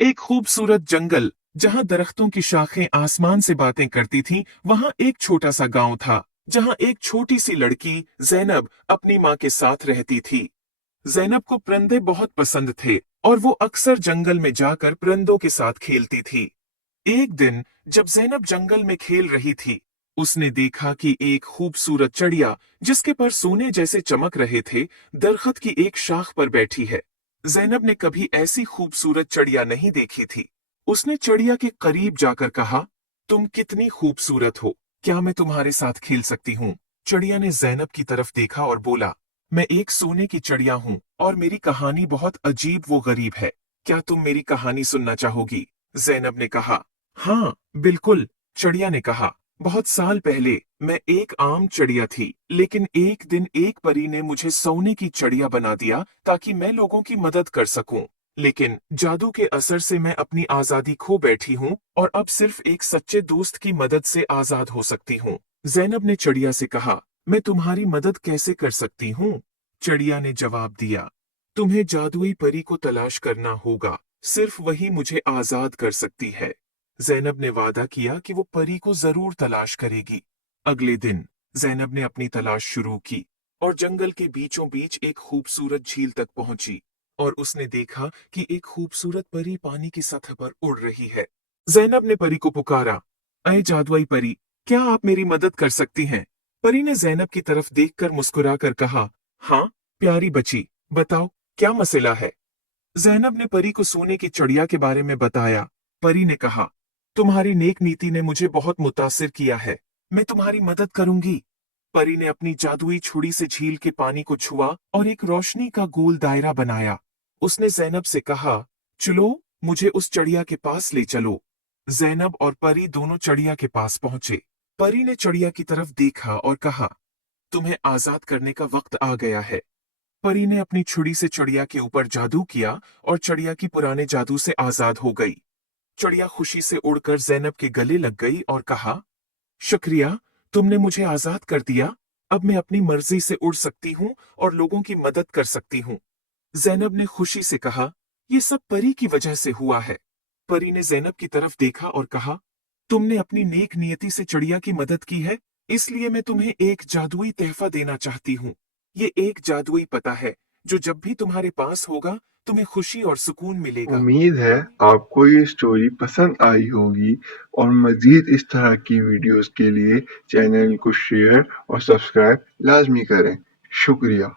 एक खूबसूरत जंगल जहां दरख्तों की शाखें आसमान से बातें करती थीं, वहां एक छोटा सा गांव था जहां एक छोटी सी लड़की जैनब अपनी माँ के साथ रहती थी। जैनब को परिंदे बहुत पसंद थे और वो अक्सर जंगल में जाकर परिंदों के साथ खेलती थी। एक दिन जब जैनब जंगल में खेल रही थी, उसने देखा कि एक खूबसूरत चिड़िया जिसके पर सोने जैसे चमक रहे थे, दरख्त की एक शाख पर बैठी है। जैनब ने कभी ऐसी खूबसूरत चिड़िया नहीं देखी थी। उसने चिड़िया के करीब जाकर कहा, तुम कितनी खूबसूरत हो, क्या मैं तुम्हारे साथ खेल सकती हूँ? चिड़िया ने जैनब की तरफ देखा और बोला, मैं एक सोने की चिड़िया हूँ और मेरी कहानी बहुत अजीब व गरीब है। क्या तुम मेरी कहानी सुनना चाहोगी? जैनब ने कहा, हाँ, बिल्कुल। चिड़िया ने कहा, बहुत साल पहले मैं एक आम चिड़िया थी, लेकिन एक दिन एक परी ने मुझे सोने की चिड़िया बना दिया ताकि मैं लोगों की मदद कर सकूं। लेकिन जादू के असर से मैं अपनी आजादी खो बैठी हूँ और अब सिर्फ एक सच्चे दोस्त की मदद से आजाद हो सकती हूँ। जैनब ने चिड़िया से कहा, मैं तुम्हारी मदद कैसे कर सकती हूँ? चिड़िया ने जवाब दिया, तुम्हें जादुई परी को तलाश करना होगा, सिर्फ वही मुझे आजाद कर सकती है। जैनब ने वादा किया कि वो परी को जरूर तलाश करेगी। अगले दिन जैनब ने अपनी तलाश शुरू की और जंगल के बीचों बीच एक खूबसूरत झील तक पहुंची और उसने देखा कि एक खूबसूरत परी पानी की सतह पर उड़ रही है। जैनब ने परी को पुकारा, अय जादुई परी, क्या आप मेरी मदद कर सकती हैं? परी ने जैनब की तरफ देखकर मुस्कुराकर कहा, हाँ, प्यारी बच्ची, बताओ क्या मसला है? जैनब ने परी को सोने की चिड़िया के बारे में बताया। परी ने कहा, तुम्हारी नेक नीति ने मुझे बहुत मुतासिर किया है, मैं तुम्हारी मदद करूंगी। परी ने अपनी जादुई छुरी से झील के पानी को छुआ और एक रोशनी का गोल दायरा बनाया। उसने जैनब से कहा, चलो, मुझे उस चिड़िया के पास ले चलो। जैनब और परी दोनों चिड़िया के पास पहुंचे। परी ने चिड़िया की तरफ देखा और कहा, तुम्हें आजाद करने का वक्त आ गया है। परी ने अपनी छुरी से चिड़िया के ऊपर जादू किया और चिड़िया की पुराने जादू से आजाद हो गई। चिड़िया खुशी से उड़कर जैनब के गले लग गई और कहा, शुक्रिया, तुमने मुझे आजाद कर दिया। अब मैं अपनी मर्जी से उड़ सकती हूँ और लोगों की मदद कर सकती हूँ। जैनब ने खुशी से कहा, ये सब परी की वजह से हुआ है। परी ने जैनब की तरफ देखा और कहा, तुमने अपनी नेक नियति से चिड़िया की मदद की है, इसलिए मैं तुम्हें एक जादुई तोहफा देना चाहती हूँ। ये एक जादुई पता है जो जब भी तुम्हारे पास होगा, तुम्हें खुशी और सुकून मिलेगा। उम्मीद है आपको ये स्टोरी पसंद आई होगी और मज़ीद इस तरह की वीडियोस के लिए चैनल को शेयर और सब्सक्राइब लाज़मी करें। शुक्रिया।